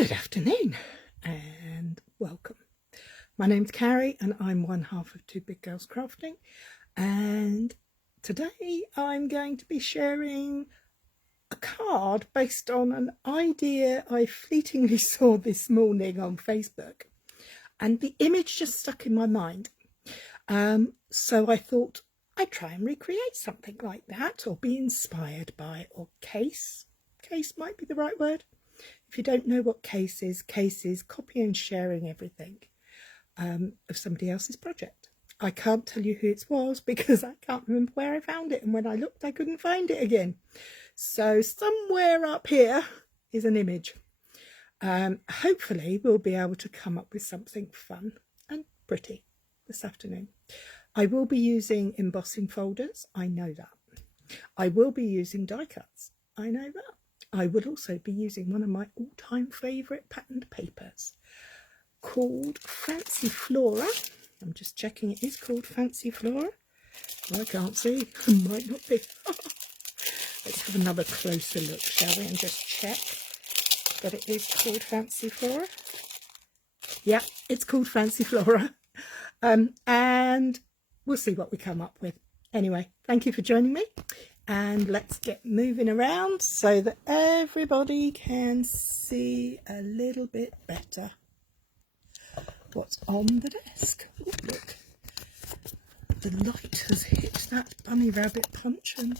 Good afternoon and welcome. My name's Cary and I'm one half of Two Big Girls Crafting, and today I'm going to be sharing a card based on an idea I fleetingly saw this morning on Facebook, and the image just stuck in my mind. So I thought I'd try and recreate something like that, or be inspired by it, or case might be the right word. If you don't know what case is copying and sharing everything of somebody else's project. I can't tell you who it was because I can't remember where I found it, and when I looked I couldn't find it again. So somewhere up here is an image. Hopefully we'll be able to come up with something fun and pretty this afternoon. I will be using embossing folders, I know that. I will be using die cuts, I know that. I would also be using one of my all-time favourite patterned papers called Fancy Flora. I'm just checking it is called Fancy Flora. Well, I can't see. It might not be. Let's have another closer look, shall we, and just check that it is called Fancy Flora. Yeah, it's called Fancy Flora. And we'll see what we come up with. Anyway, thank you for joining me. And let's get moving around so that everybody can see a little bit better what's on the desk. Oh, look, the light has hit that bunny rabbit punch and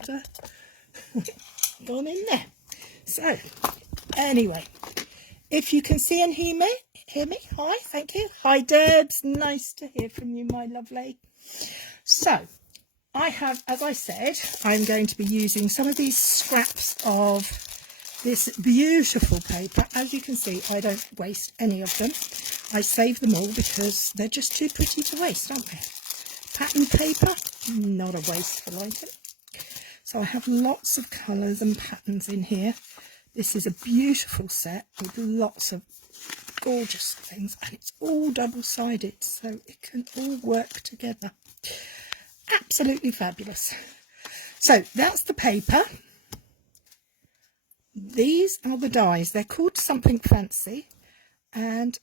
gone in there. So, anyway, if you can see and hear me, hi, thank you. Hi, Debs, nice to hear from you, my lovely. So, I have, as I said, I'm going to be using some of these scraps of this beautiful paper. As you can see, I don't waste any of them. I save them all because they're just too pretty to waste, aren't they? Pattern paper, not a wasteful item. So I have lots of colours and patterns in here. This is a beautiful set with lots of gorgeous things, and it's all double-sided, so it can all work together. Absolutely fabulous. So that's the paper. These are the dies. They're called something fancy, and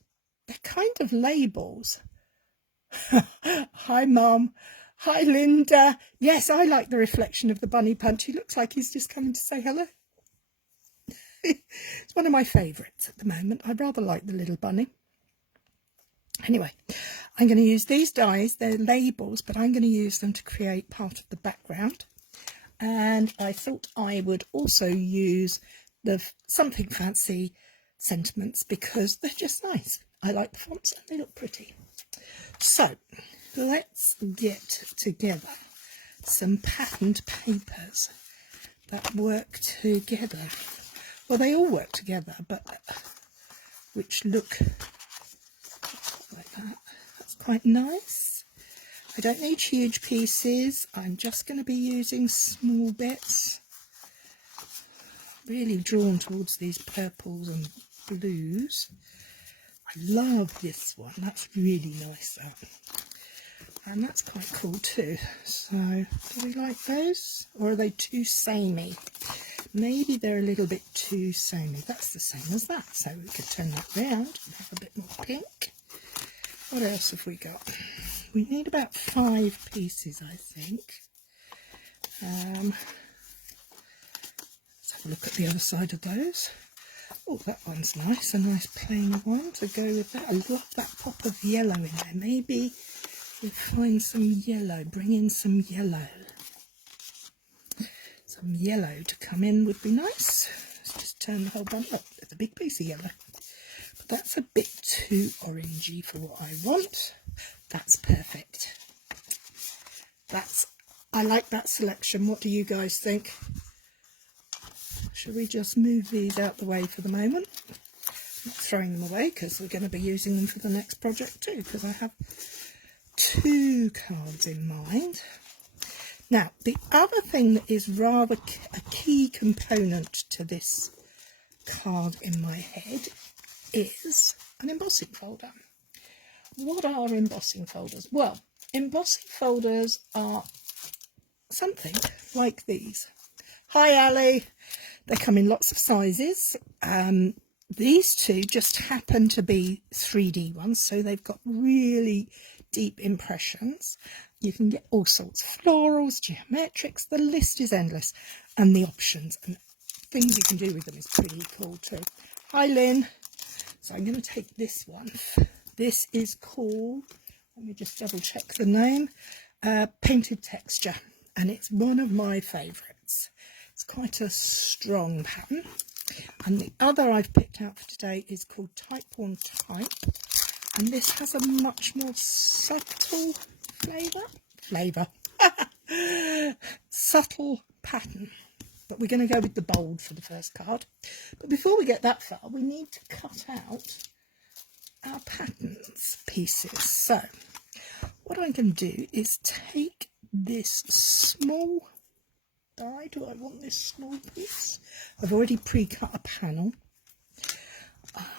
they're kind of labels. Hi, Mum. Hi, Linda. Yes, I like the reflection of the bunny punch. He looks like he's just coming to say hello. It's one of my favourites at the moment. I rather like the little bunny. Anyway, I'm going to use these dies. They're labels, but I'm going to use them to create part of the background. And I thought I would also use the something fancy sentiments because they're just nice. I like the fonts and they look pretty. So let's get together some patterned papers that work together. Well, they all work together, but which look like that. That's quite nice. I don't need huge pieces. I'm just going to be using small bits. Really drawn towards these purples and blues. I love this one. That's really nice. And that's quite cool too. So, do we like those? Or are they too samey? Maybe they're a little bit too samey. That's the same as that. So we could turn that round and have a bit more pink. What else have we got? We need about 5 pieces, I think. Let's have a look at the other side of those. Oh, that one's nice. A nice plain one to go with that. I love that pop of yellow in there. Maybe we'll find some yellow. Bring in some yellow. Some yellow to come in would be nice. Let's just turn the whole bunch up. There's a big piece of yellow. But that's a bit too orangey for what I want. That's perfect. I like that selection. What do you guys think? Shall we just move these out the way for the moment? Not throwing them away because we're going to be using them for the next project too, because I have 2 cards in mind. Now, the other thing that is rather a key component to this card in my head is an embossing folder. What are embossing folders? Well, embossing folders are something like these. Hi, Ali. They come in lots of sizes. These two just happen to be 3D ones, so they've got really deep impressions. You can get all sorts, florals, geometrics, the list is endless, and the options and things you can do with them is pretty cool too. Hi Lynn. So I'm going to take this one. This is called, let me just double check the name, Painted Texture, and it's one of my favourites. It's quite a strong pattern. And the other I've picked out for today is called Type 1 Type, and this has a much more subtle subtle pattern. But we're going to go with the bold for the first card. But before we get that far, we need to cut out our patterns pieces. So what I'm going to do is take this small die. Do I want this small piece? I've already pre-cut a panel.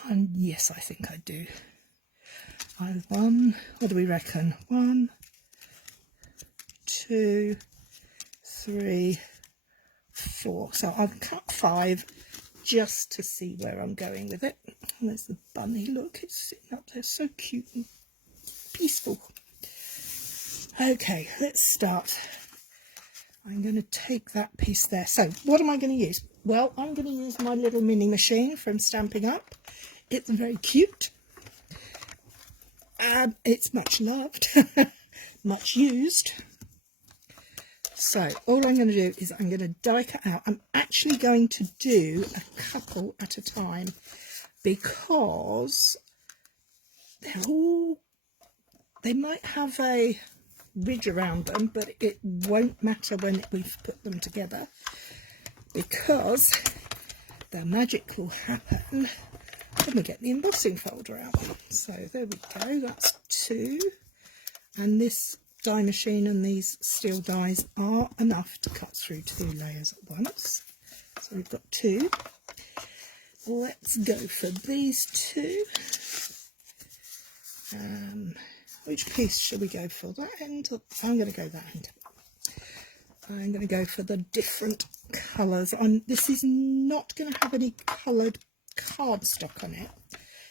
And yes, I think I do. What do we reckon? 1, 2, 3, 4. So I'll cut 5 just to see where I'm going with it. And there's the bunny. Look, it's sitting up there, so cute and peaceful. Okay, let's start. I'm going to take that piece there. So what am I going to use? Well, I'm going to use my little mini machine from Stamping Up. It's very cute. It's much loved, much used. So all I'm going to do is I'm going to die cut out. I'm actually going to do a couple at a time because they might have a ridge around them, but it won't matter when we've put them together because the magic will happen when we get the embossing folder out. So there we go, that's 2, and this die machine and these steel dies are enough to cut through 2 layers at once. So we've got 2. Let's go for these 2. Which piece should we go for? That end? I'm going to go that end. I'm going to go for the different colours. This is not going to have any coloured cardstock on it.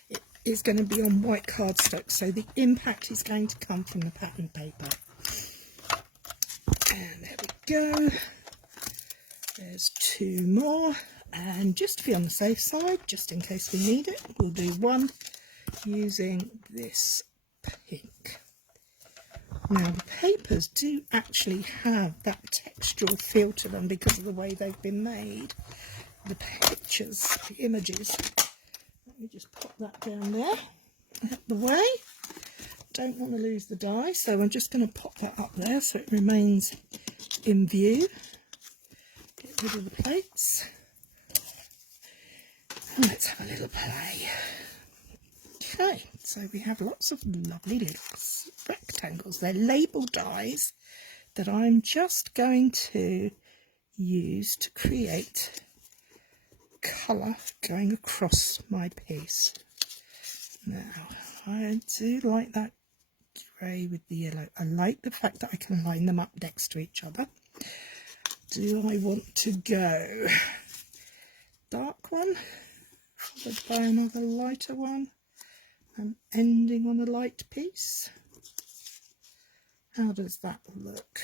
It is going to be on white cardstock, so the impact is going to come from the pattern paper. And there we go. There's 2 more. And just to be on the safe side, just in case we need it, we'll do 1 using this pink. Now the papers do actually have that textural feel to them because of the way they've been made. The pictures, the images. Let me just pop that down there, out the way. Don't want to lose the die, so I'm just going to pop that up there so it remains in view. Get rid of the plates. And let's have a little play. Okay, so we have lots of lovely little rectangles. They're labelled dies that I'm just going to use to create colour going across my piece. Now, I do like that grey with the yellow. I like the fact that I can line them up next to each other. Do I want to go dark one, followed by another lighter one, and ending on a light piece? How does that look?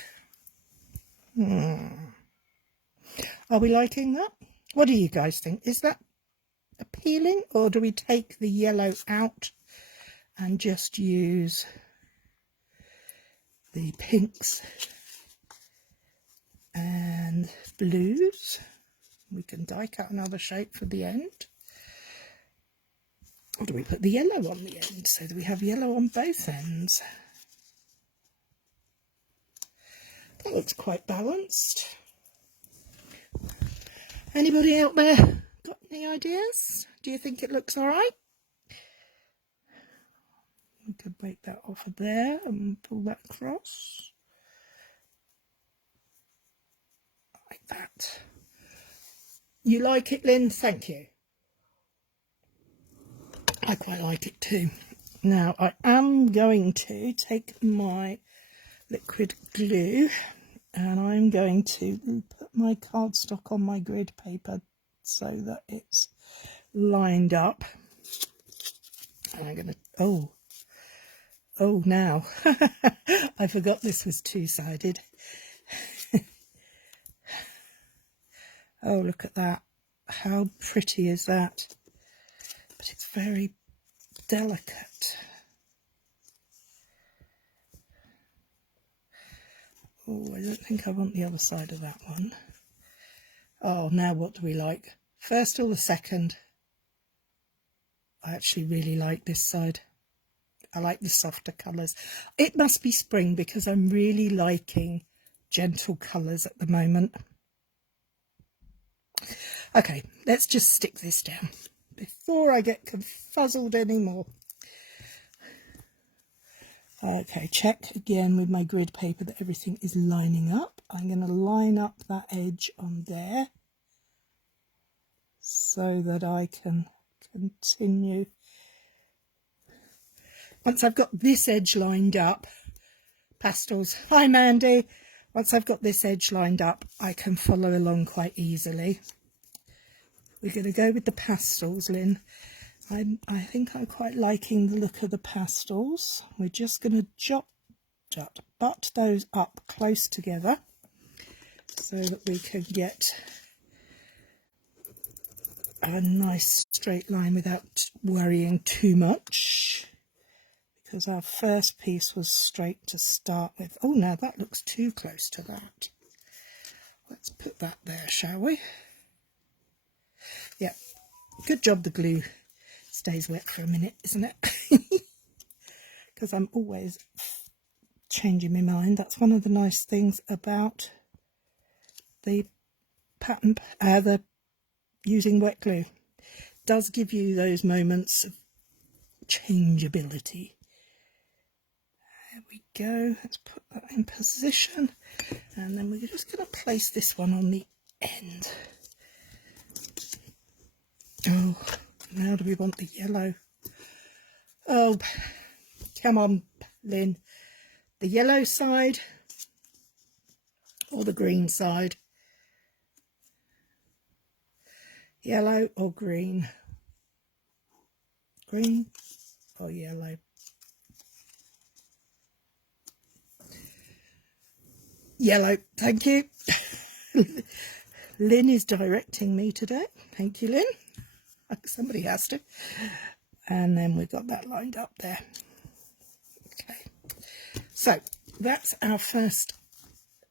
Are we liking that? What do you guys think? Is that appealing, or do we take the yellow out and just use the pinks and blues? We can die cut another shape for the end. Or do we put the yellow on the end so that we have yellow on both ends? That looks quite balanced. Anybody out there got any ideas? Do you think it looks all right? We could break that off of there and pull that across. Like that. You like it, Lynn? Thank you. I quite like it too. Now I am going to take my liquid glue and I'm going to put my cardstock on my grid paper so that it's lined up. And I'm going to, oh, now. I forgot this was two-sided. Oh, look at that. How pretty is that? But it's very delicate. Oh, I don't think I want the other side of that one. Oh, now what do we like? First or the second? I actually really like this side. I like the softer colours. It must be spring because I'm really liking gentle colours at the moment. Okay, let's just stick this down before I get confuzzled anymore. Okay, check again with my grid paper that everything is lining up. I'm going to line up that edge on there so that I can continue. Once I've got this edge lined up, pastels, hi Mandy, once I've got this edge lined up, I can follow along quite easily. We're going to go with the pastels, Lynn. I think I'm quite liking the look of the pastels. We're just going to butt those up close together so that we can get a nice straight line without worrying too much, because our first piece was straight to start with. Oh, now that looks too close to that. Let's put that there, shall we? Yeah, good job the glue stays wet for a minute, isn't it? Because I'm always changing my mind. That's one of the nice things about the pattern, the using wet glue. It does give you those moments of changeability. There we go. Let's put that in position, and then we're just going to place this one on the end. Oh, now do we want the yellow? Oh, come on, Lynn. The yellow side or the green side? Yellow or green? Green or yellow? Yellow, thank you. Lynn is directing me today. Thank you, Lynn. Somebody has to. And then we've got that lined up there. Okay, so that's our first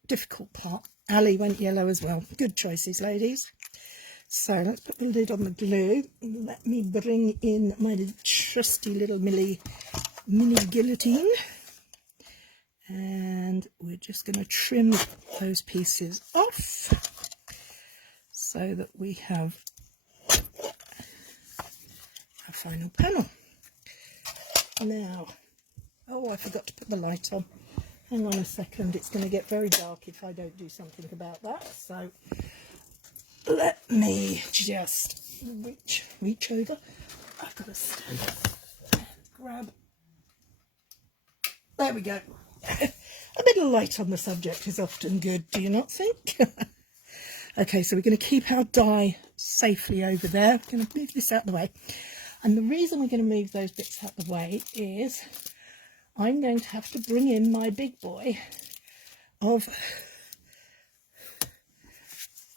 difficult part. Ali went yellow as well. Good choices, ladies. So let's put the lid on the glue. Let me bring in my trusty little mini guillotine. And we're just going to trim those pieces off so that we have our final panel. Now, oh, I forgot to put the light on. Hang on a second, it's going to get very dark if I don't do something about that. So let me just reach over. I've got to stand up and grab. There we go. A bit of light on the subject is often good, do you not think? Okay, so we're going to keep our die safely over there. We're going to move this out of the way. And the reason we're going to move those bits out of the way is I'm going to have to bring in my big boy of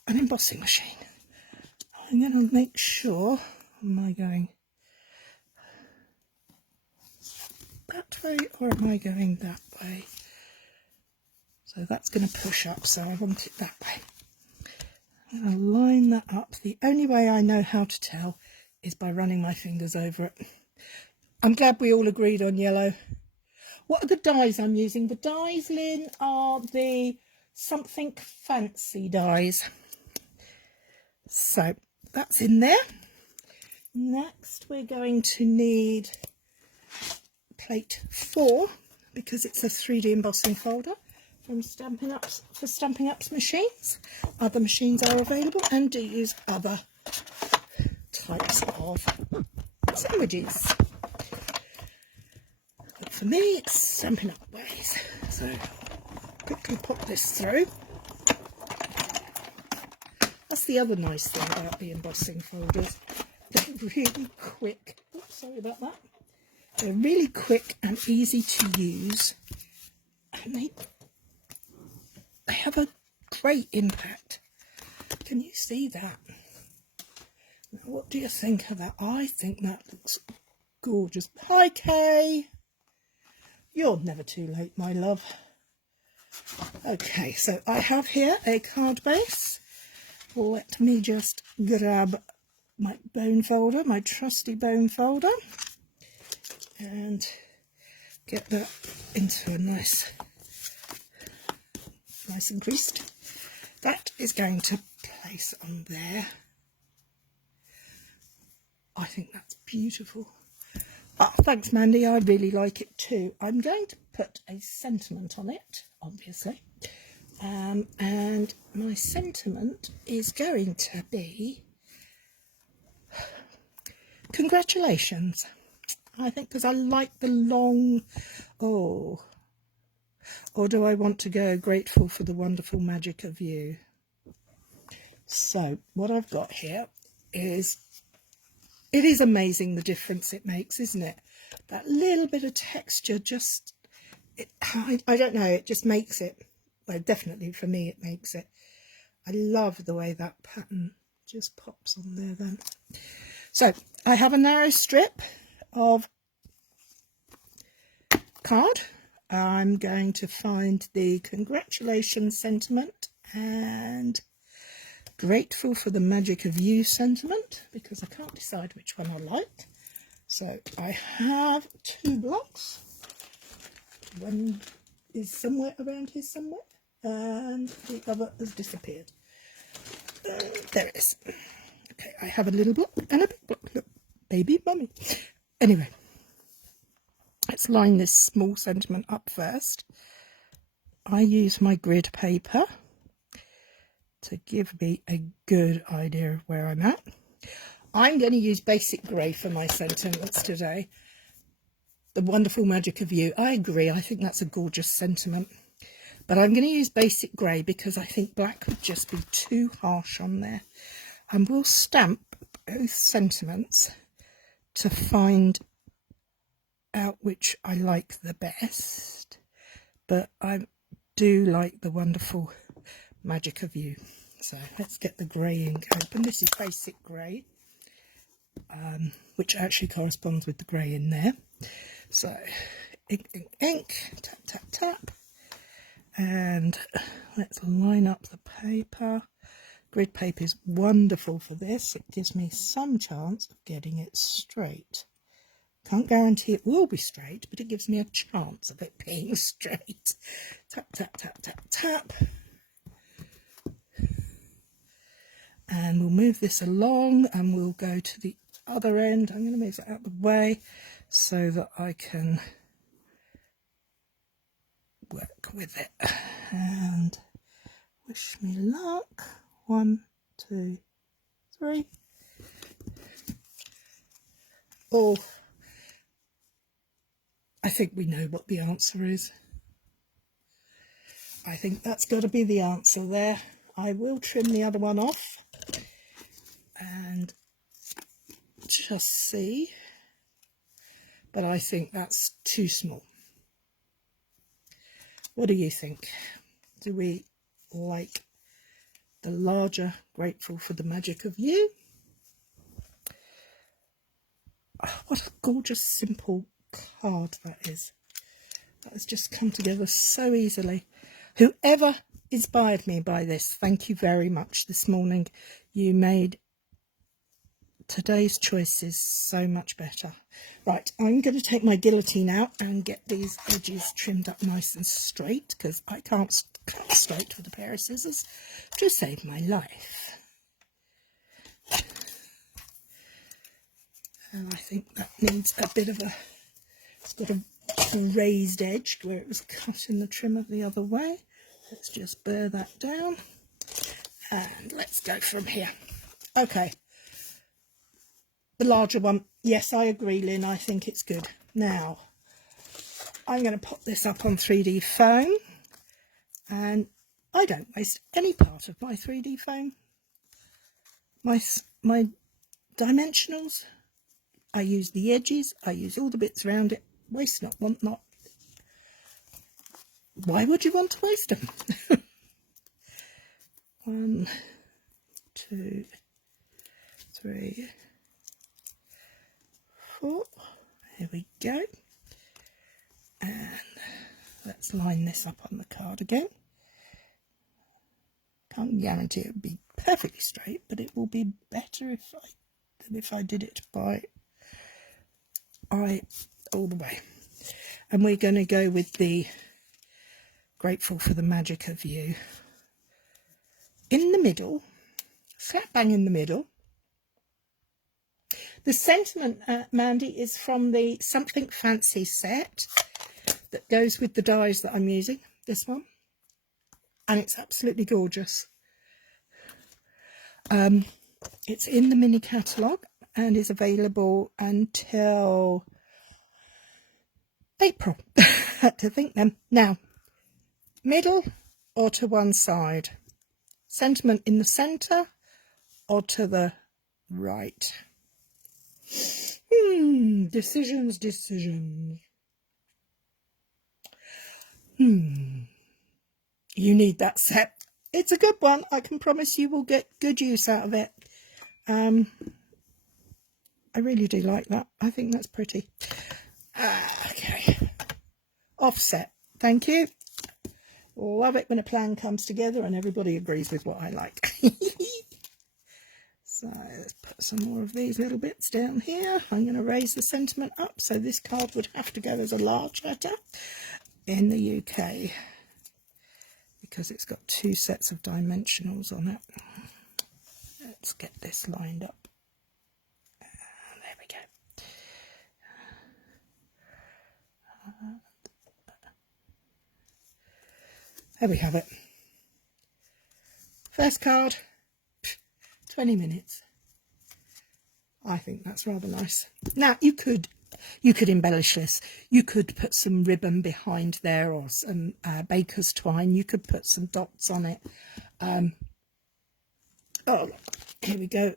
an embossing machine. I'm going to make sure, am I going that way or am I going that way? So that's going to push up, so I want it that way. I'm going to line that up. The only way I know how to tell is by running my fingers over it. I'm glad we all agreed on yellow. What are the dyes I'm using? The dyes, Lynn, are the Something Fancy dyes. So that's in there. Next we're going to need plate 4 because it's a 3D embossing folder from Stampin' Up's, for Stampin' Up's machines. Other machines are available and do use other types of sandwiches. But for me, it's Stampin' Up ways. So quickly pop this through. That's the other nice thing about the embossing folders. They're really quick. Oops, sorry about that. They're really quick and easy to use, and they have a great impact. Can you see that? What do you think of that? I think that looks gorgeous. Hi, Kay. You're never too late, my love. Okay, so I have here a card base. Let me just grab my bone folder, my trusty bone folder, and get that into a nice and creased. That is going to place on there. I think that's beautiful. Oh, thanks, Mandy. I really like it too. I'm going to put a sentiment on it, obviously. And my sentiment is going to be congratulations. I think because I like the long, oh, or do I want to go grateful for the wonderful magic of you? So what I've got here is, it is amazing the difference it makes, isn't it? That little bit of texture just, I don't know, it just makes it, well, definitely for me it makes it. I love the way that pattern just pops on there then. So I have a narrow strip of card. I'm going to find the congratulations sentiment and grateful for the magic of you sentiment, because I can't decide which one I like. So I have 2 blocks. One is somewhere around here somewhere, and the other has disappeared. There it is. Okay, I have a little block and a big block. Look, baby mummy. Anyway, let's line this small sentiment up first. I use my grid paper to give me a good idea of where I'm at. I'm going to use basic grey for my sentiments today. The wonderful magic of you. I agree. I think that's a gorgeous sentiment. But I'm going to use basic grey because I think black would just be too harsh on there. And we'll stamp both sentiments to find out which I like the best. But I do like the wonderful magic of you. So let's get the grey ink open. This is basic grey, which actually corresponds with the grey in there. So ink, ink, ink, tap, tap, tap. And let's line up the paper. Grid paper is wonderful for this. It gives me some chance of getting it straight. Can't guarantee it will be straight, but it gives me a chance of it being straight. Tap, tap, tap, tap, tap. And we'll move this along and we'll go to the other end. I'm going to move it out of the way so that I can work with it. And wish me luck. 1, 2, 3. Oh, I think we know what the answer is. I think that's got to be the answer there. I will trim the other one off and just see, but I think that's too small. What do you think? Do we like the larger grateful for the magic of you? Oh, what a gorgeous simple card that is. That has just come together so easily. Whoever inspired me by this, thank you very much this morning. You made today's choices so much better. Right, I'm going to take my guillotine out and get these edges trimmed up nice and straight, because I can't cut straight with a pair of scissors to save my life. And I think that needs a bit of a, it's got a raised edge where it was cut in the trimmer the other way. Let's just burr that down and let's go from here. Okay, the larger one, yes, I agree, Lynn, I think it's good. Now I'm going to pop this up on 3D foam, and I don't waste any part of my 3D foam. My dimensionals. I use the edges. I use all the bits around it. Waste not, want not. Why would you want to waste them? 1, 2, 3, 4. Here we go. And let's line this up on the card again. Can't guarantee it would be perfectly straight, but it will be better than if I did it by eye all the way. And we're going to go with the Grateful for the Magic of You in the middle, slap bang in the middle. The sentiment, Mandy, is from the Something Fancy set that goes with the dies that I'm using, this one, and it's absolutely gorgeous. It's in the mini catalogue and is available until April. Had to think then. Now, middle or to one side? Sentiment in the centre or to the right? Decisions. You need that set. It's a good one. I can promise you will get good use out of it. I really do like that. I think that's pretty. Okay. Offset. Thank you. Love it when a plan comes together and everybody agrees with what I like. So let's put some more of these little bits down here. I'm going to raise the sentiment up. So this card would have to go as a large letter in the UK because it's got 2 sets of dimensionals on it. Let's get this lined up. There we go. There we have it. First card, 20 minutes. I think that's rather nice. Now, you could embellish this. You could put some ribbon behind there or some baker's twine. You could put some dots on it. Oh, here we go.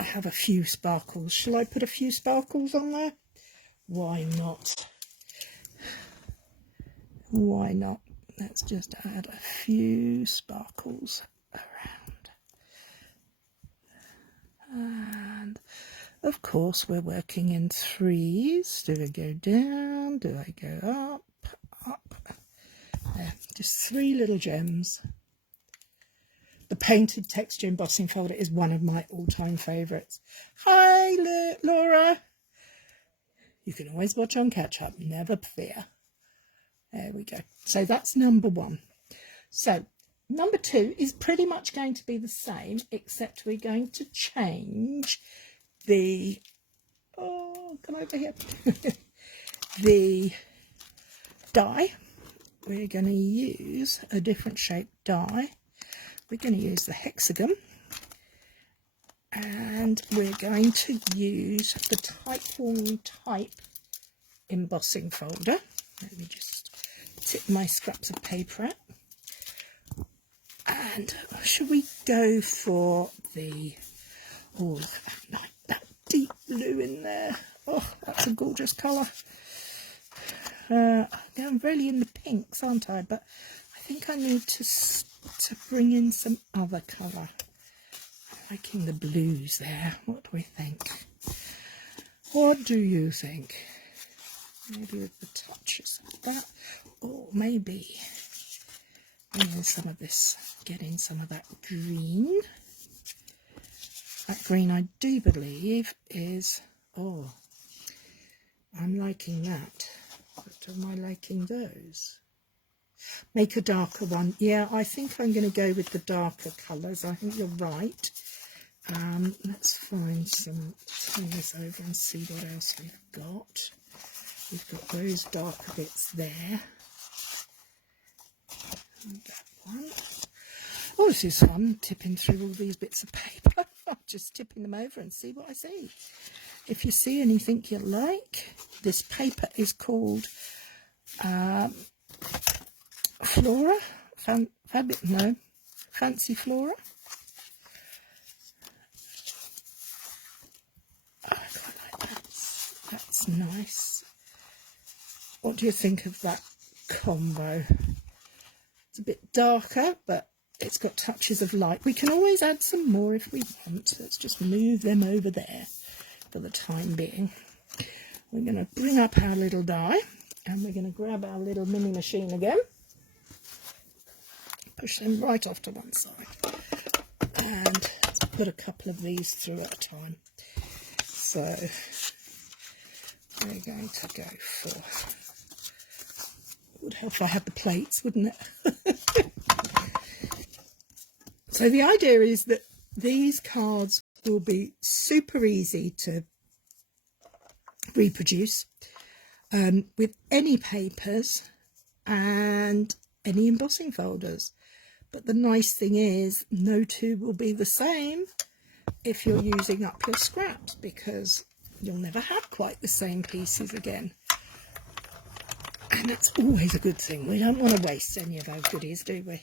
I have a few sparkles. Shall I put a few sparkles on there? Why not? Why not? Let's just add a few sparkles around. And of course we're working in 3s. Do I go down? Do I go up? Up. There, just 3 little gems. The painted texture embossing folder is one of my all-time favourites. Hi, Laura. You can always watch on catch-up, never fear. There we go. So that's number 1. So number 2 is pretty much going to be the same, except we're going to change the, come over here, the die. We're going to use a different shaped die. We're going to use the hexagon, and we're going to use the Typeform type embossing folder. Let me just tip my scraps of paper out. And should we go for the, oh, look at that deep blue in there. Oh, that's a gorgeous colour. I'm really in the pinks, aren't I? But I think I need to bring in some other colour. I'm liking the blues there. What do we think? What do you think? Maybe with the touches of that, or maybe in some of this, get in some of that green. That green, I do believe, is, oh, I'm liking that. But am I liking those? Make a darker one. Yeah, I think I'm going to go with the darker colours. I think you're right. Let's find some, turn this over and see what else we've got. We've got those darker bits there. And that one. Oh, this is fun, tipping through all these bits of paper. I'm just tipping them over and see what I see. If you see anything you like, this paper is called Flora. Fancy Flora. nice. What do you think of that combo? It's a bit darker, but it's got touches of light. We can always add some more if we want. Let's just move them over there for the time being. We're going to bring up our little die, and we're going to grab our little mini machine again. Push them right off to one side. And let's put a couple of these through at a time. So we're going to go for... It would help if I had the plates, wouldn't it? So the idea is that these cards will be super easy to reproduce with any papers and any embossing folders. But the nice thing is no two will be the same if you're using up your scraps, because you'll never have quite the same pieces again. And that's always a good thing. We don't want to waste any of our goodies, do we?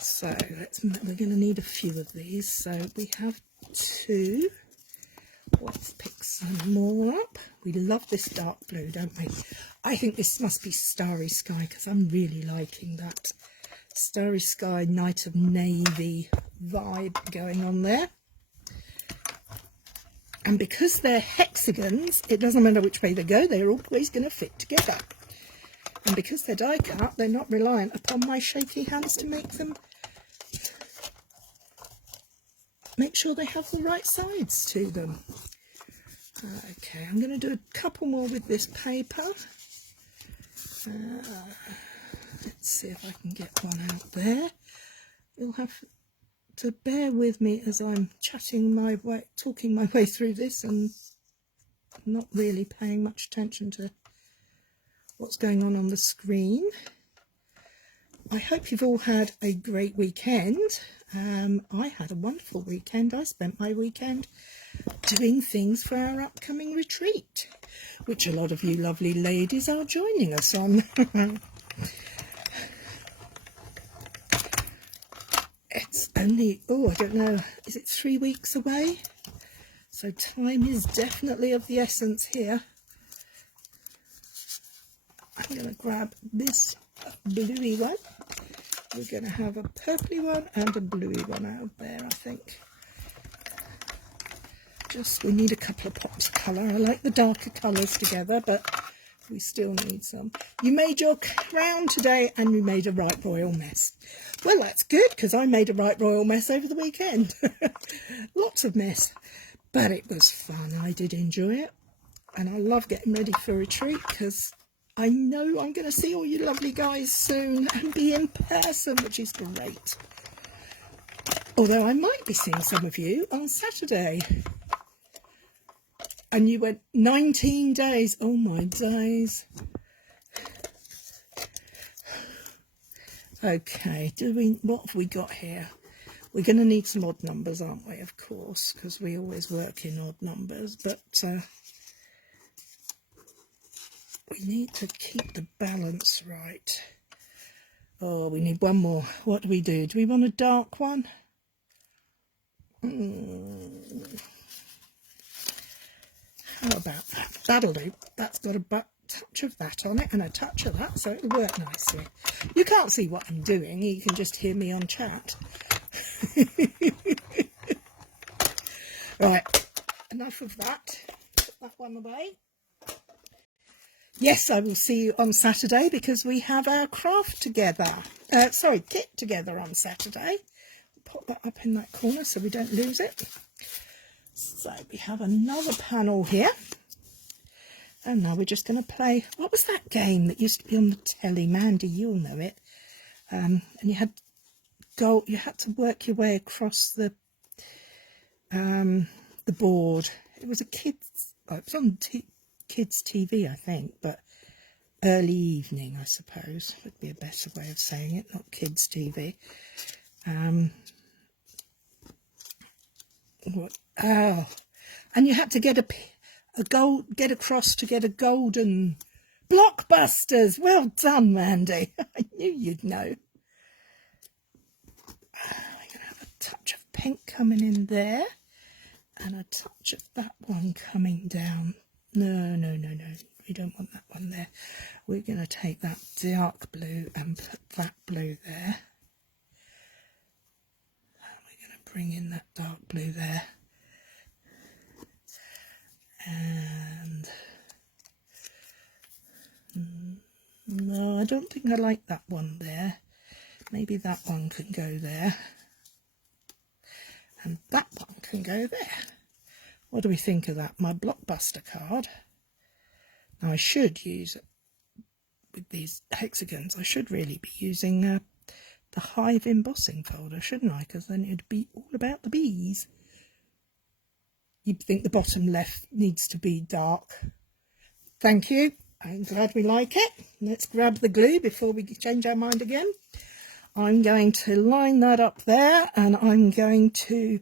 So we're going to need a few of these. So we have 2. Let's pick some more up. We love this dark blue, don't we? I think this must be Starry Sky, because I'm really liking that Starry Sky Night of Navy vibe going on there. And because they're hexagons, it doesn't matter which way they go, they're always going to fit together. And because they're die cut, they're not reliant upon my shaky hands to make sure they have the right sides to them. Okay, I'm going to do a couple more with this paper. Let's see if I can get one out there. You'll have to bear with me as I'm talking my way through this and not really paying much attention to what's going on the screen. I hope you've all had a great weekend. I had a wonderful weekend. I spent my weekend doing things for our upcoming retreat, which a lot of you lovely ladies are joining us on. It's only, I don't know, is it 3 weeks away? So time is definitely of the essence here. I'm going to grab this bluey one. We're going to have a purpley one and a bluey one out there, I think. We need a couple of pops of colour. I like the darker colours together, but we still need some. You made your crown today and you made a right royal mess. Well, that's good, because I made a right royal mess over the weekend. Lots of mess. But it was fun. I did enjoy it. And I love getting ready for retreat, because I know I'm going to see all you lovely guys soon and be in person, which is great. Although I might be seeing some of you on Saturday. And you went 19 days. Oh my days. Okay, what have we got here? We're going to need some odd numbers, aren't we? Of course, because we always work in odd numbers. But we need to keep the balance right. Oh, we need one more. What do we do? Do we want a dark one? How about that? That'll do. That's got a touch of that on it and a touch of that, so it'll work nicely. You can't see what I'm doing. You can just hear me on chat. Right, enough of that. Put that one away. Yes, I will see you on Saturday, because we have our craft together. Kit together on Saturday. Put that up in that corner so we don't lose it. So we have another panel here. And now we're just going to play. What was that game that used to be on the telly? Mandy, you'll know it. And you had to work your way across the board. It was it was on kids TV, I think, but early evening, I suppose, would be a better way of saying it, not kids TV. And you had to get across to get a golden Blockbusters. Well done, Mandy. I knew you'd know. We're going to have a touch of pink coming in there, and a touch of that one coming down No. We don't want that one there. We're going to take that dark blue and put that blue there. And we're going to bring in that dark blue there. And no, I don't think I like that one there. Maybe that one can go there. And that one can go there. What do we think of that? My Blockbuster card. Now I should use, with these hexagons, I should really be using the Hive embossing folder, shouldn't I? Because then it'd be all about the bees. You'd think the bottom left needs to be dark. Thank you. I'm glad we like it. Let's grab the glue before we change our mind again. I'm going to line that up there, and I'm going to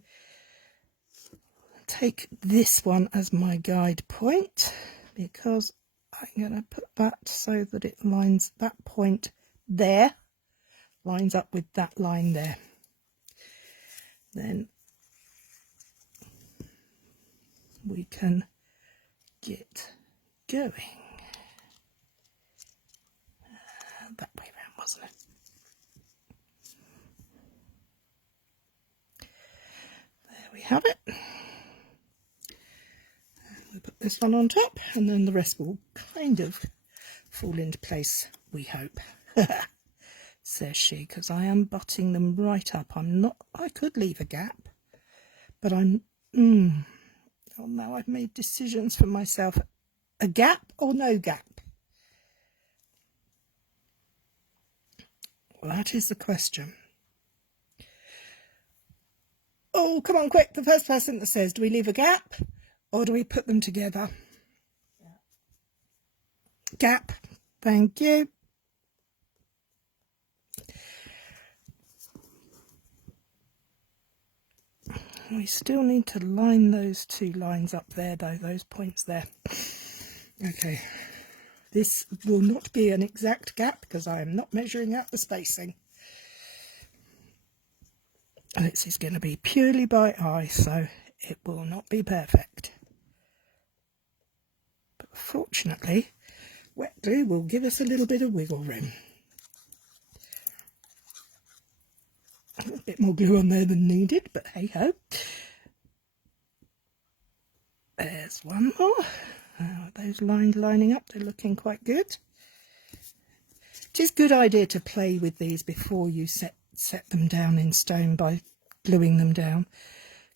take this one as my guide point, because I'm going to put that so that it lines, that point there lines up with that line there. Then we can get going. That way around, wasn't it? There we have it. We'll put this one on top, and then the rest will kind of fall into place, we hope. Says she, because I am butting them right up. I'm not, I could leave a gap, but I'm, oh, now I've made decisions for myself. A gap or no gap? Well, that is the question. Oh, come on, quick. The first person that says, do we leave a gap or do we put them together? Gap. Thank you. We still need to line those two lines up there, though, those points there. Okay. This will not be an exact gap because I am not measuring out the spacing. And this is going to be purely by eye, so it will not be perfect. But fortunately, wet glue will give us a little bit of wiggle room. A bit more glue on there than needed, but hey ho. There's one more. Those lines lining up, they're looking quite good. It is a good idea to play with these before you set them down in stone by gluing them down,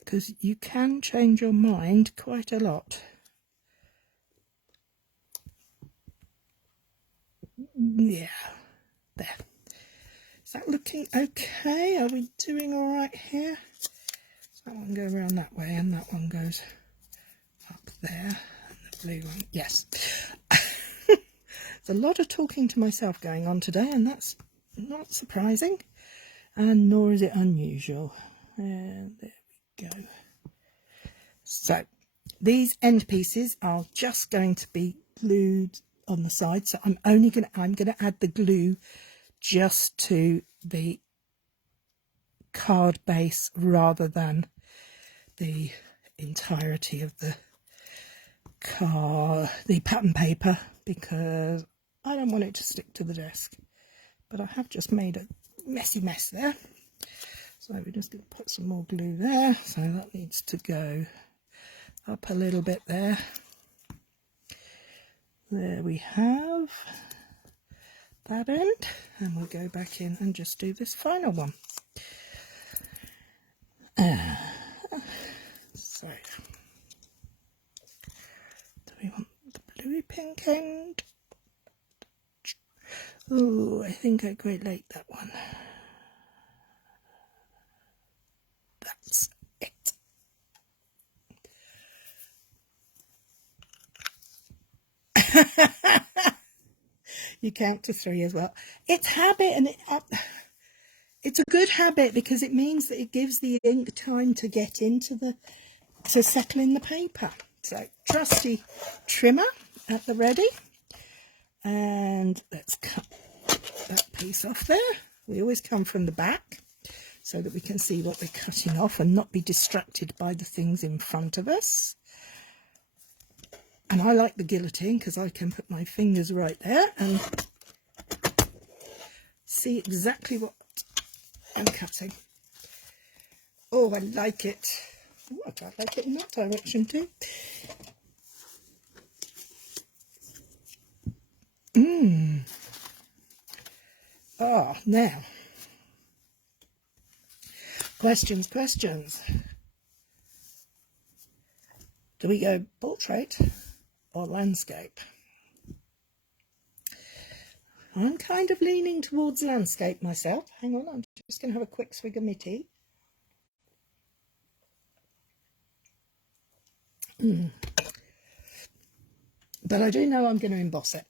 because you can change your mind quite a lot. Yeah, there. Is that looking okay? Are we doing all right here? Does that one go around that way and that one goes up there? Blue one. Yes. There's a lot of talking to myself going on today, and that's not surprising, and nor is it unusual. And there we go. So these end pieces are just going to be glued on the side, so I'm going to add the glue just to the card base rather than the entirety of the pattern paper, because I don't want it to stick to the desk. But I have just made a messy mess there, so we're just going to put some more glue there. So that needs to go up a little bit there. There we have that end, and we'll go back in and just do this final one. So we want the bluey pink end. Oh, I think I quite like that one. That's it. You count to 3 as well. It's habit, and it's a good habit because it means that it gives the ink time to get into to settle in the paper. So trusty trimmer at the ready, and let's cut that piece off there. We always come from the back so that we can see what we're cutting off and not be distracted by the things in front of us. And I like the guillotine because I can put my fingers right there and see exactly what I'm cutting. Oh, I like it. Oh, I quite like it in that direction too. Ah, now. Questions. Do we go portrait or landscape? I'm kind of leaning towards landscape myself. Hang on, I'm just going to have a quick swig of my tea. But I do know I'm going to emboss it.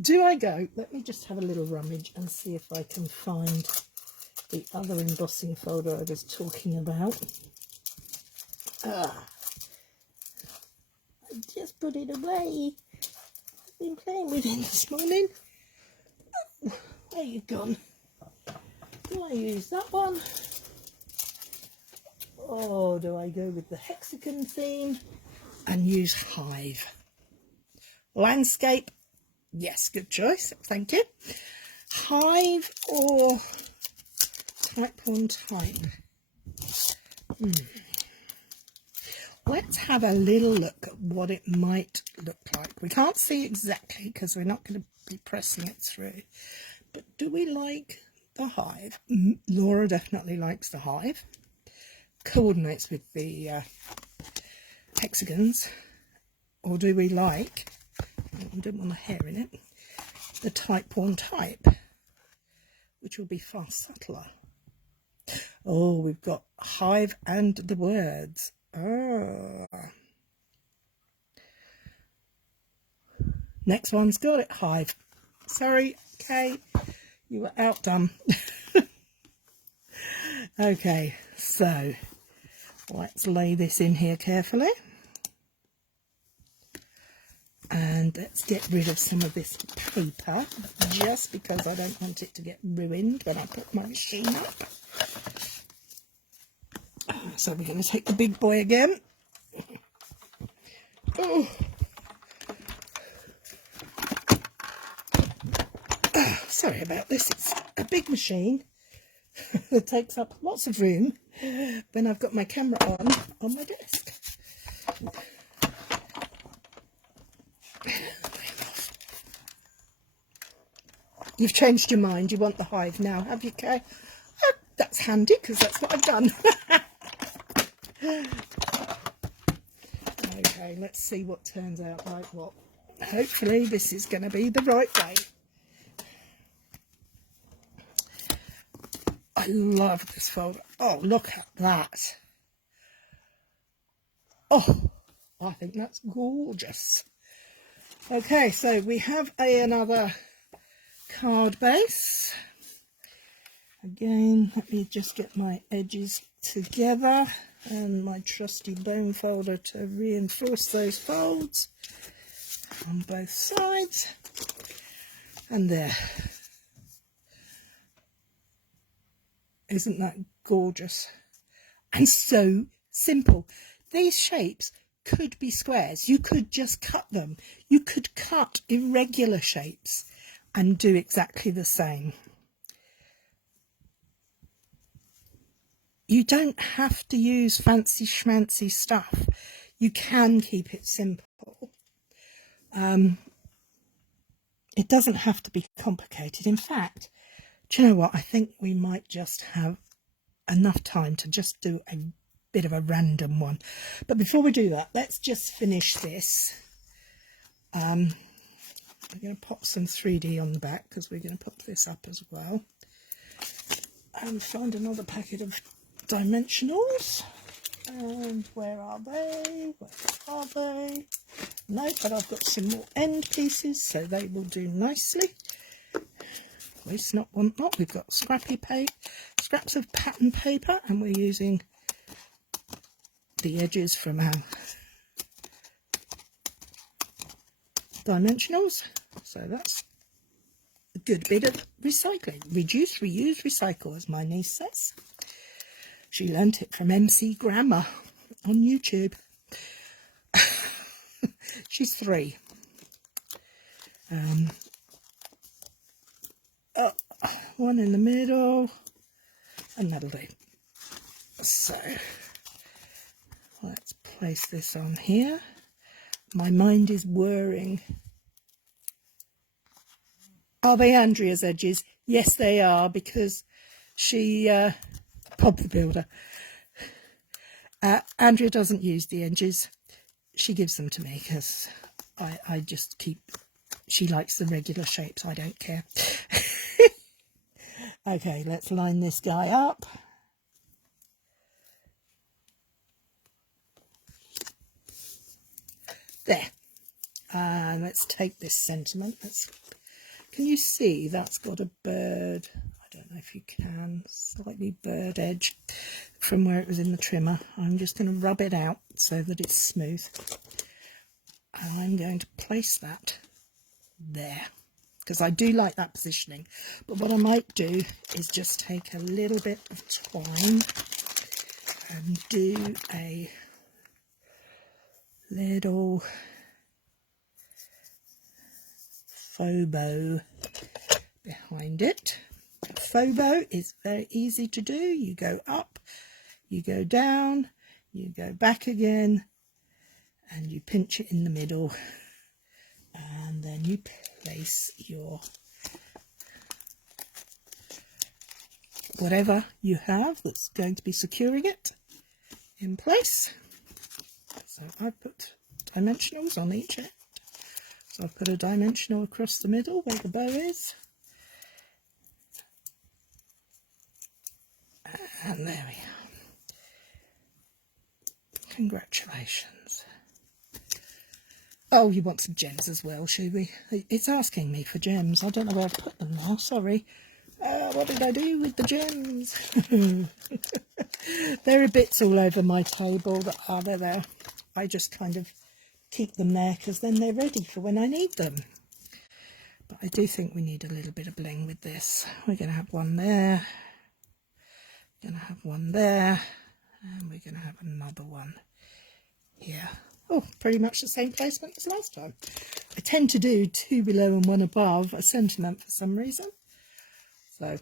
Do I go? Let me just have a little rummage and see if I can find the other embossing folder I was talking about. I just put it away. I've been playing with it this morning. Oh, where you gone? Do I use that one? Or do I go with the hexagon theme and use hive? Landscape, yes, good choice, thank you. Hive or type 1 type? Let's have a little look at what it might look like. We can't see exactly because we're not going to be pressing it through. But do we like the hive? Laura definitely likes the hive. Coordinates with the hexagons. Or do we like, I don't want a hair in it, the type 1 type, which will be far subtler. Oh, we've got hive and the words. Ah. Next one's got it, hive. Sorry, Kay, you were outdone. Okay, so let's lay this in here carefully. And let's get rid of some of this paper, just because I don't want it to get ruined when I put my machine up. So we're going to take the big boy again. Oh. Sorry about this, it's a big machine that takes up lots of room when I've got my camera on my desk. You've changed your mind, you want the hive now, have you, Kay? Oh, that's handy because that's what I've done. Okay, let's see what turns out like what. Hopefully this is going to be the right way. I love this folder. Oh, look at that. Oh, I think that's gorgeous. Okay, so we have another card base. Again, let me just get my edges together and my trusty bone folder to reinforce those folds on both sides. And there. Isn't that gorgeous? And so simple. These shapes could be squares. You could just cut them. You could cut irregular shapes and do exactly the same. You don't have to use fancy schmancy stuff. You can keep it simple. It doesn't have to be complicated. In fact, do you know what? I think we might just have enough time to just do a bit of a random one. But before we do that, let's just finish this. I'm going to pop some 3D on the back because we're going to put this up as well. And find another packet of dimensionals. And where are they? Where are they? No, but I've got some more end pieces, so they will do nicely. Waste not, want not. We've got scraps of pattern paper, and we're using the edges from our dimensionals. So that's a good bit of recycling. Reduce, reuse, recycle, as my niece says. She learnt it from MC Grammar on YouTube. She's 3. One in the middle, and that'll do. So let's place this on here. My mind is whirring. Are they Andrea's edges? Yes, they are, because she, Bob the Builder. Andrea doesn't use the edges. She gives them to me because I just keep, she likes the regular shapes. I don't care. Okay, let's line this guy up. There. And let's take this sentiment. Can you see that's got a bird? I don't know if you can. Slightly bird edge from where it was in the trimmer. I'm just going to rub it out so that it's smooth. And I'm going to place that there, because I do like that positioning. But what I might do is just take a little bit of twine and do a little faux bow behind it. A faux bow is very easy to do. You go up, you go down, you go back again, and you pinch it in the middle, and then you place your whatever you have that's going to be securing it in place. So I've put dimensionals on each end. So I've put a dimensional across the middle where the bow is. And there we are. Congratulations. Oh, you want some gems as well, should we? It's asking me for gems. I don't know where I've put them now, sorry. What did I do with the gems? There are bits all over my table that are there. I just kind of keep them there because then they're ready for when I need them. But I do think we need a little bit of bling with this. We're going to have one there. We're going to have one there. And we're going to have another one here. Oh, pretty much the same placement as last time. I tend to do 2 below and 1 above a sentiment for some reason. So,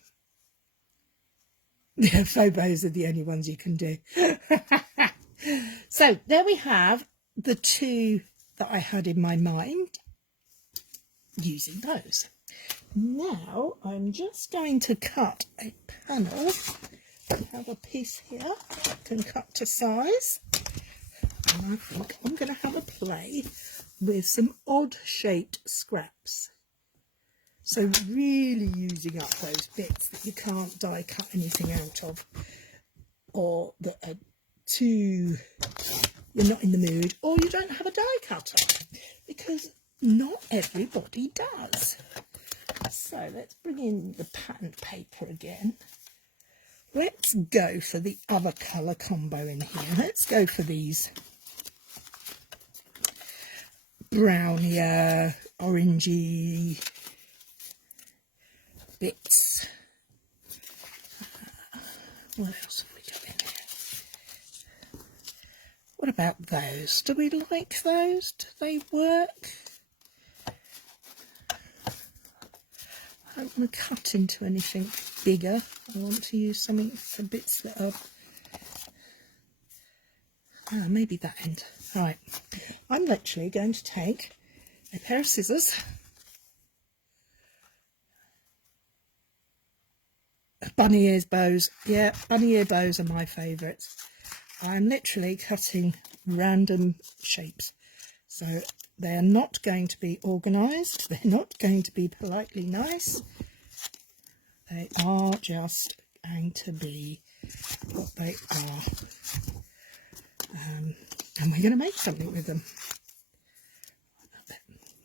yeah, faux bows are the only ones you can do. So, there we have the 2 that I had in my mind using those. Now, I'm just going to cut a panel. I have a piece here that can cut to size. And I think I'm going to have a play with some odd shaped scraps. So really using up those bits that you can't die cut anything out of, or that are too, you're not in the mood, or you don't have a die cutter, because not everybody does. So let's bring in the patterned paper again. Let's go for the other colour combo in here. Let's go for these brownier, orangey bits. What else have we got in here? What about those? Do we like those? Do they work? I don't want to cut into anything bigger. I want to use something for bits that are... maybe that end. All right. I'm literally going to take a pair of scissors, bunny ears bows. Yeah, bunny ear bows are my favourites. I'm literally cutting random shapes. So they're not going to be organised. They're not going to be politely nice. They are just going to be what they are. And we're going to make something with them.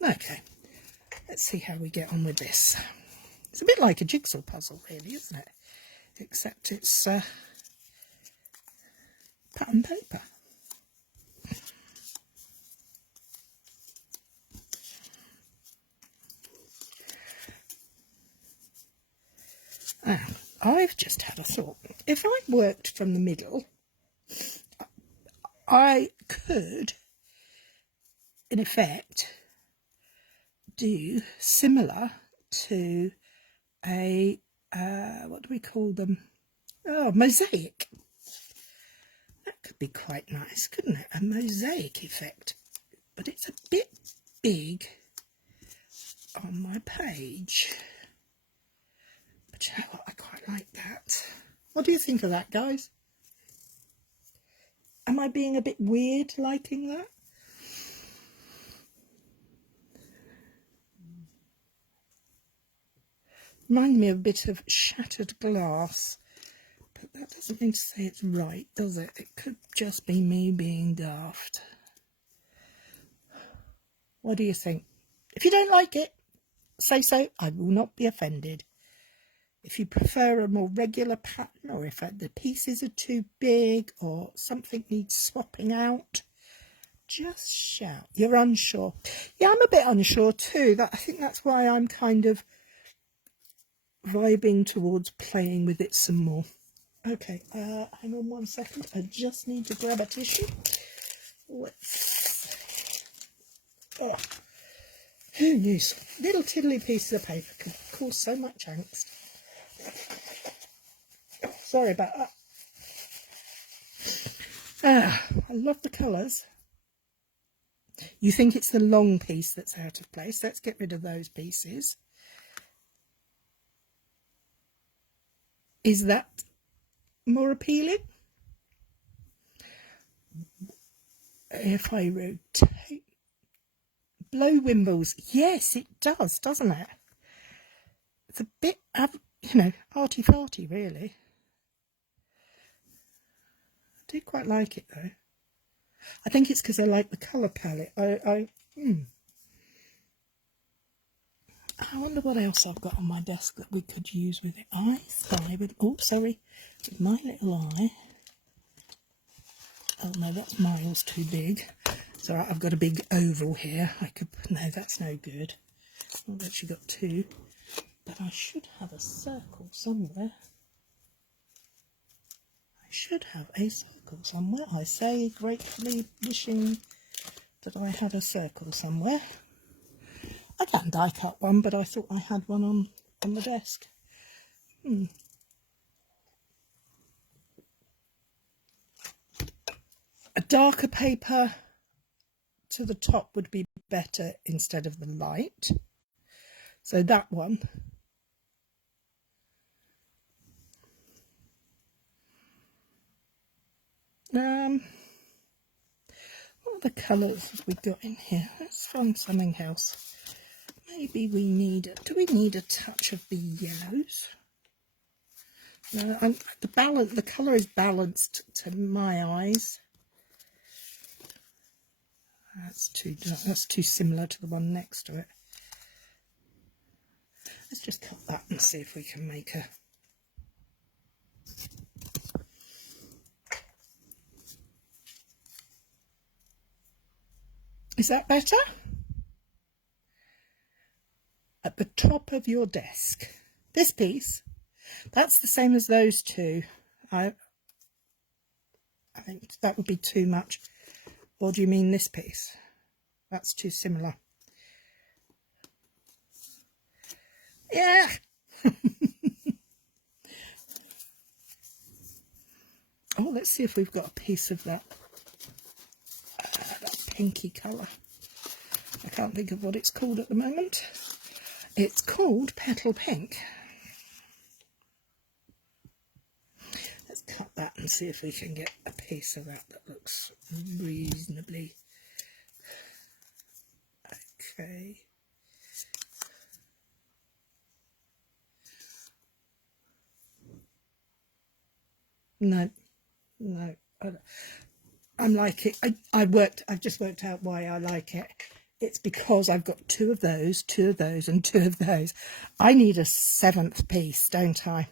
Okay, let's see how we get on with this. It's a bit like a jigsaw puzzle, really, isn't it? Except it's pattern paper. I've just had a thought. If I worked from the middle, I could in effect do similar to a, what do we call them? Oh, mosaic. That could be quite nice, couldn't it? A mosaic effect. But it's a bit big on my page. But you know what? I quite like that. What do you think of that, guys? Am I being a bit weird liking that? Reminds me of a bit of shattered glass. But that doesn't mean to say it's right, does it? It could just be me being daft. What do you think? If you don't like it, say so. I will not be offended. If you prefer a more regular pattern, or if the pieces are too big, or something needs swapping out, just shout. You're unsure. Yeah, I'm a bit unsure too. I think that's why I'm kind of vibing towards playing with it some more. Okay, hang on 1 second. I just need to grab a tissue. Oh, who knew little tiddly pieces of paper could cause so much angst? Sorry about that. I love the colours. You think it's the long piece that's out of place. Let's get rid of those pieces. Is that more appealing? If I rotate, blow wimbles. Yes, it does, doesn't it? It's a bit, you know, arty-farty, really. I do quite like it, though. I think it's because I like the colour palette. I wonder what else I've got on my desk that we could use with it. I spy with, oh, sorry, with my little eye. Oh, no, that's miles too big. So I've got a big oval here. No, that's no good. I've actually got two. But I should have a circle somewhere. I should have a circle somewhere. I say gratefully wishing that I had a circle somewhere. I can die cut one, but I thought I had one on the desk. A darker paper to the top would be better instead of the light. So that one. What other colours have we got in here? Let's find something else. Maybe we need, do we need a touch of the yellows? No, the colour is balanced to my eyes. That's too dark. That's too similar to the one next to it. Let's just cut that and see if we can make a... Is that better? At the top of your desk. This piece, that's the same as those two. I think that would be too much. Or do you mean this piece? That's too similar. Yeah. Oh, let's see if we've got a piece of that pinky colour. I can't think of what it's called at the moment. It's called Petal Pink. Let's cut that and see if we can get a piece of that looks reasonably okay. No, I'm like it. I've just worked out why I like it. It's because I've got two of those, and two of those. I need a seventh piece, don't I?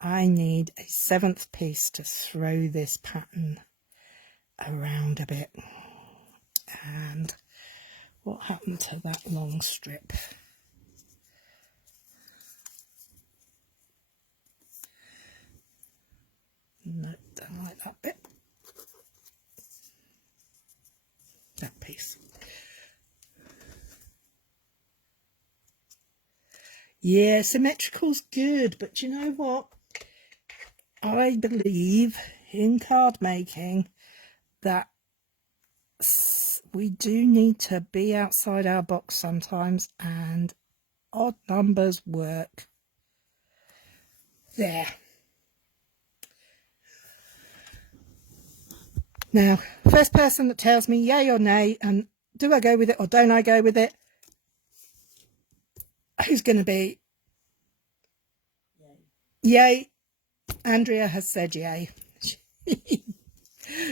I need a seventh piece to throw this pattern around a bit. And what happened to that long strip? No, don't like that bit. That piece. Yeah, symmetrical's good, but you know what? I believe in card making that we do need to be outside our box sometimes, and odd numbers work. There. Now, first person that tells me yay or nay, and do I go with it or don't I go with it? Who's going to be? Yay. Andrea has said yay.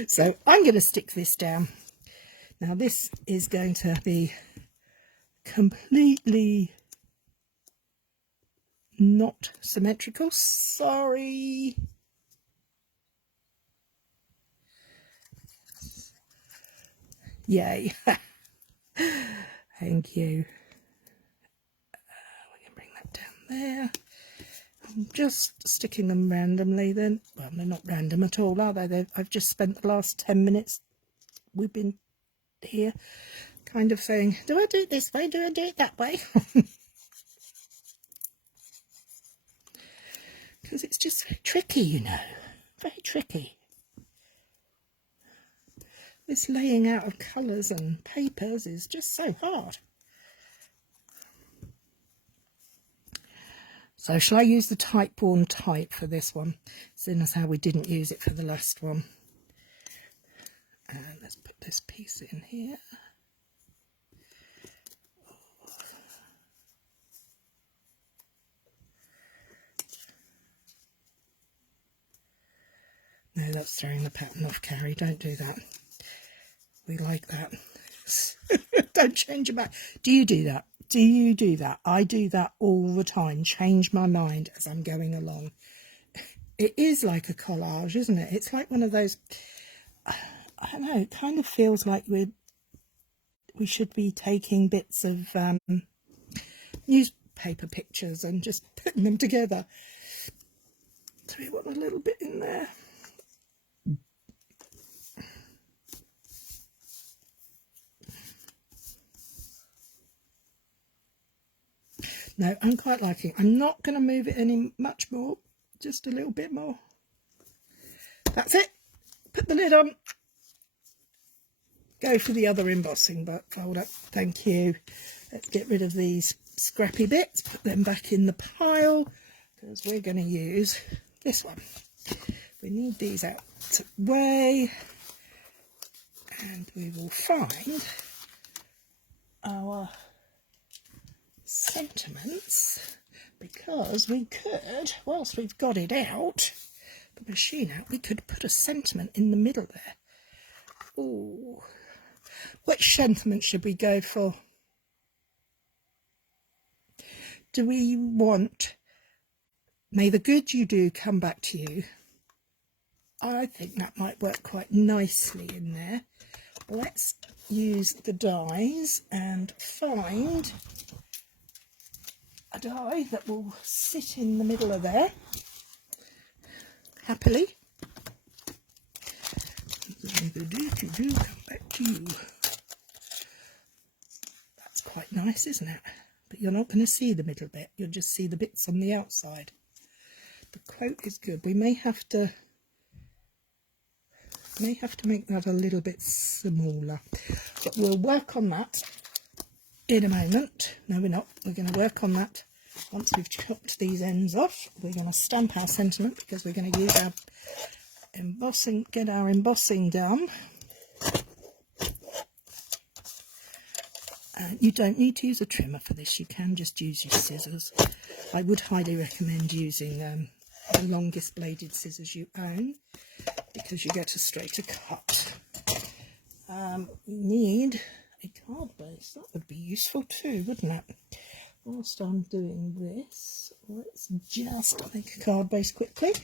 So I'm going to stick this down. Now this is going to be completely not symmetrical. Sorry. Yay. Thank you. We can bring that down there. I'm just sticking them randomly then. Well, they're not random at all, are they? I've just spent the last 10 minutes we've been here kind of saying, do I do it this way? Do I do it that way? Because it's just very tricky, you know. Very tricky. This laying out of colours and papers is just so hard. So shall I use the type-worn type for this one, seeing as how we didn't use it for the last one? And let's put this piece in here. No, that's throwing the pattern off, Cary. Don't do that. We like that. Don't change your mind. Do you do that? Do you do that? I do that all the time. Change my mind as I'm going along. It is like a collage, isn't it? It's like one of those, I don't know, it kind of feels like we should be taking bits of newspaper pictures and just putting them together. So we want a little bit in there. No, I'm quite liking it. I'm not going to move it any much more, just a little bit more. That's it. Put the lid on. Go for the other embossing folder. Thank you. Let's get rid of these scrappy bits, put them back in the pile, because we're going to use this one. We need these out of the way, and we will find our sentiments, because we could, whilst we've got it out, the machine out, we could put a sentiment in the middle there. Ooh. Which sentiment should we go for? Do we want, may the good you do come back to you? I think that might work quite nicely in there. Let's use the dies and find a die that will sit in the middle of there happily. May the good you do come back to you. That's quite nice, isn't it? But you're not going to see the middle bit, you'll just see the bits on the outside. The quote is good. We may have to make that a little bit smaller, but we'll work on that in a moment. No, we're not. We're going to work on that once we've chopped these ends off. We're going to stamp our sentiment because we're going to use our embossing, get our embossing done. You don't need to use a trimmer for this. You can just use your scissors. I would highly recommend using the longest bladed scissors you own, because you get a straighter cut. We need a card base. That would be useful too, wouldn't it? Whilst I'm doing this, let's just make a card base quickly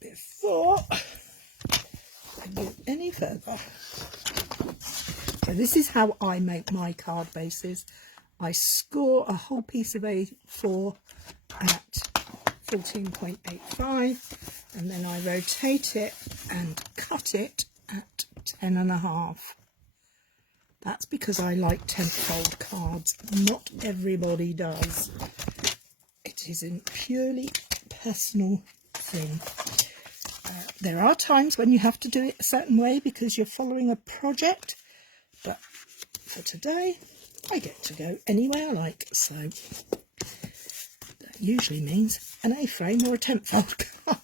before I go any further. So this is how I make my card bases. I score a whole piece of A4 at 14.85, and then I rotate it and cut it at 10.5. That's because I like 10th fold cards. Not everybody does. It is a purely personal thing. There are times when you have to do it a certain way because you're following a project, but for today I get to go any way I like, so that usually means an A-frame or a 10-fold card.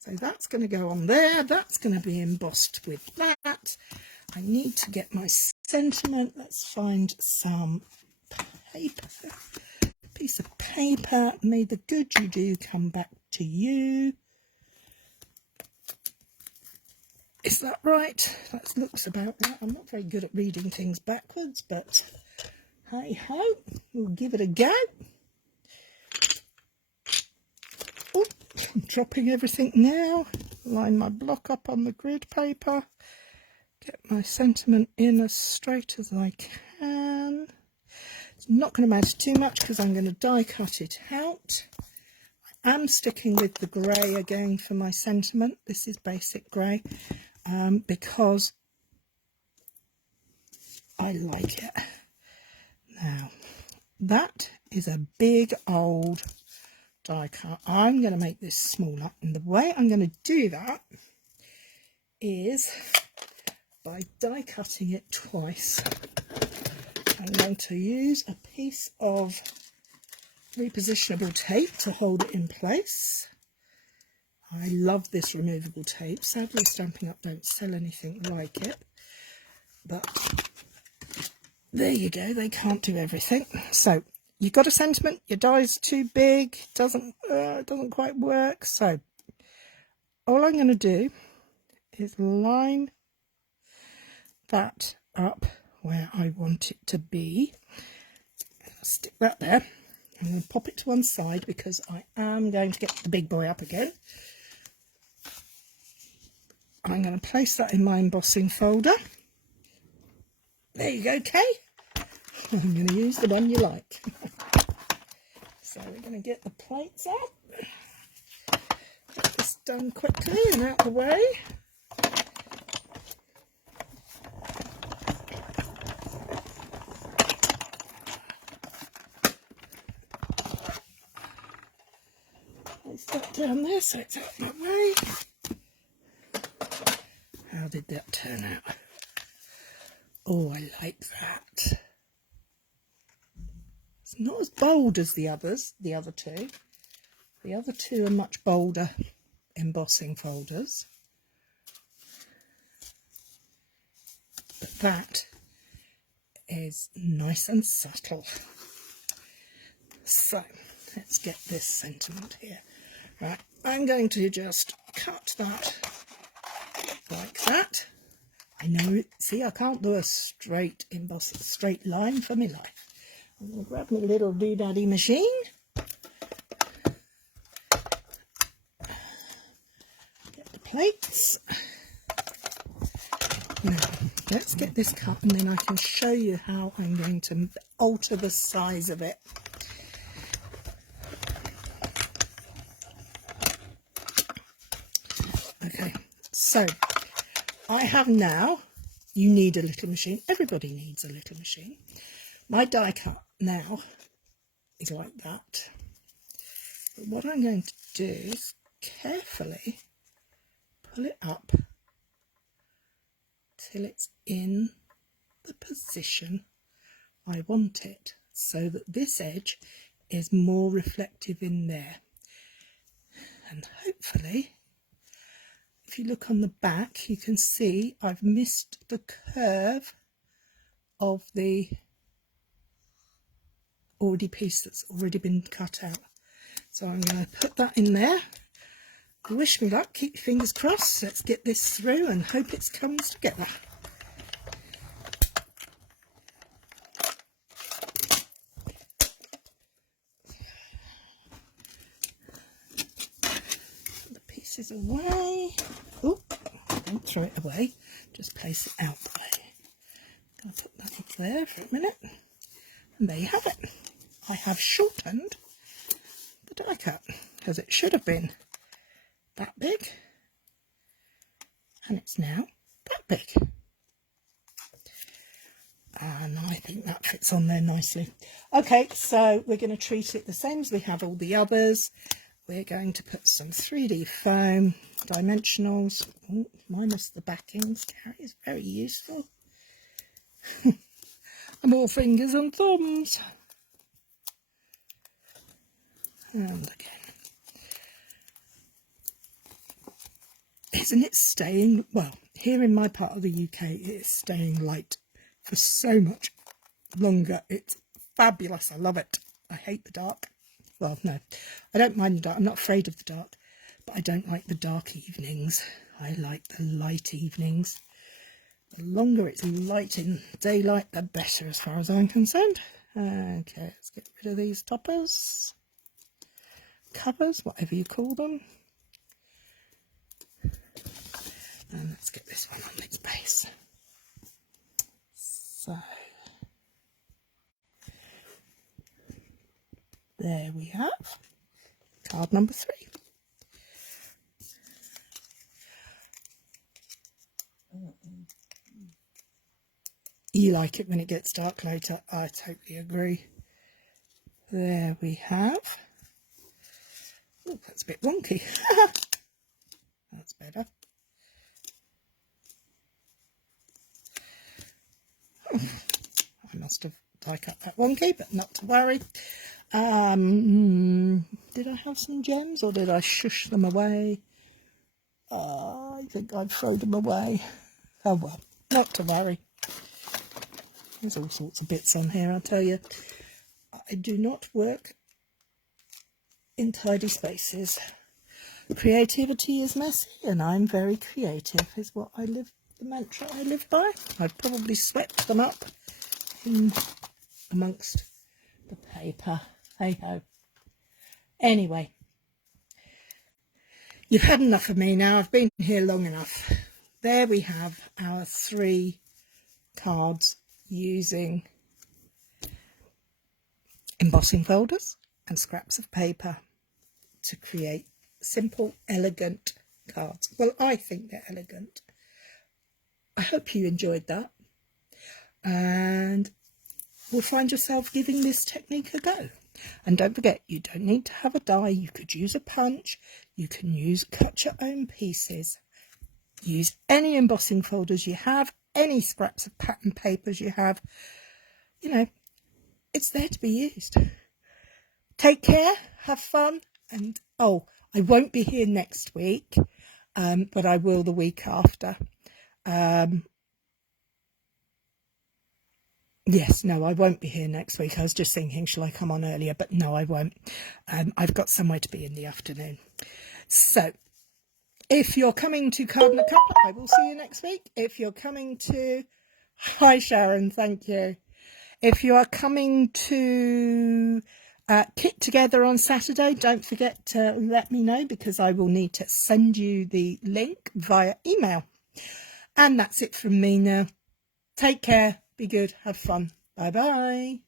So that's going to go on there, that's going to be embossed with that. I need to get my sentiment. Let's find some paper, piece of paper. May the good you do come back to you. Is that right? That looks about right. I'm not very good at reading things backwards, but hey ho, we'll give it a go. Oh, I'm dropping everything now. Line my block up on the grid paper. Get my sentiment in as straight as I can. It's not going to matter too much because I'm going to die cut it out. I am sticking with the grey again for my sentiment. This is basic grey. Because I like it. Now, that is a big old die cut. I'm going to make this smaller, and the way I'm going to do that is by die cutting it twice. I'm going to use a piece of repositionable tape to hold it in place. I love this removable tape. Sadly, Stampin' Up! Don't sell anything like it. But there you go, they can't do everything. So you've got a sentiment, your die's too big, doesn't quite work. So all I'm going to do is line that up where I want it to be. Stick that there. I'm going to pop it to one side because I am going to get the big boy up again. I'm going to place that in my embossing folder. There you go, Kay. I'm going to use the one you like. So we're going to get the plates out. Get this done quickly and out the way. Place that down there so it's out of my way. How did that turn out? Oh, I like that. It's not as bold as the other two. The other two are much bolder embossing folders. But that is nice and subtle. So, let's get this sentiment here. Right, I'm going to just cut that like that. I know, see, I can't do a straight line for my life. I'm going to grab my little doodaddy machine. Get the plates. Now, let's get this cut and then I can show you how I'm going to alter the size of it. Okay, so I have now, you need a little machine, everybody needs a little machine. My die cut now is like that. But what I'm going to do is carefully pull it up till it's in the position I want it, so that this edge is more reflective in there. And hopefully, if you look on the back, you can see I've missed the curve of the piece that's already been cut out. So I'm going to put that in there. Wish me luck, keep your fingers crossed. Let's get this through and hope it comes together. The pieces away. Oh, don't throw it away, just place it out the way. I'm going to put that up there for a minute. And there you have it. I have shortened the die cut because it should have been that big and it's now that big. And I think that fits on there nicely. Okay, so we're going to treat it the same as we have all the others. We're going to put some 3D foam, dimensionals, minus the backings. Cary is very useful. More fingers and thumbs. And again. Isn't it staying, well, here in my part of the UK, it is staying light for so much longer. It's fabulous. I love it. I hate the dark. Well, no, I don't mind the dark. I'm not afraid of the dark, but I don't like the dark evenings. I like the light evenings. The longer it's light in daylight, the better as far as I'm concerned. Okay, let's get rid of these toppers, covers, whatever you call them. And let's get this one on its base. So, there we have card number 3. You like it when it gets dark later. I totally agree. There we have. Oh, that's a bit wonky. That's better. Oh, I must have die cut that wonky, but not to worry. Did I have some gems or did I shush them away? I think I'd throw them away. Oh well, not to worry. There's all sorts of bits on here, I'll tell you. I do not work in tidy spaces. Creativity is messy and I'm very creative is what I live, the mantra I live by. I've probably swept them up in amongst the paper. Hey ho. Anyway, you've had enough of me now. I've been here long enough. There we have our 3 cards using embossing folders and scraps of paper to create simple, elegant cards. Well, I think they're elegant. I hope you enjoyed that and will find yourself giving this technique a go. And don't forget, you don't need to have a die. You could use a punch. You can cut your own pieces. Use any embossing folders you have, any scraps of pattern papers you have. You know, it's there to be used. Take care, have fun, and oh, I won't be here next week, but I will the week after. Yes, no, I won't be here next week. I was just thinking, shall I come on earlier? But no, I won't. I've got somewhere to be in the afternoon. So, if you're coming to Card and a Cup, I will see you next week. If you're coming to... Hi, Sharon, thank you. If you are coming to Kit Together on Saturday, don't forget to let me know because I will need to send you the link via email. And that's it from me now. Take care, be good, have fun. Bye-bye.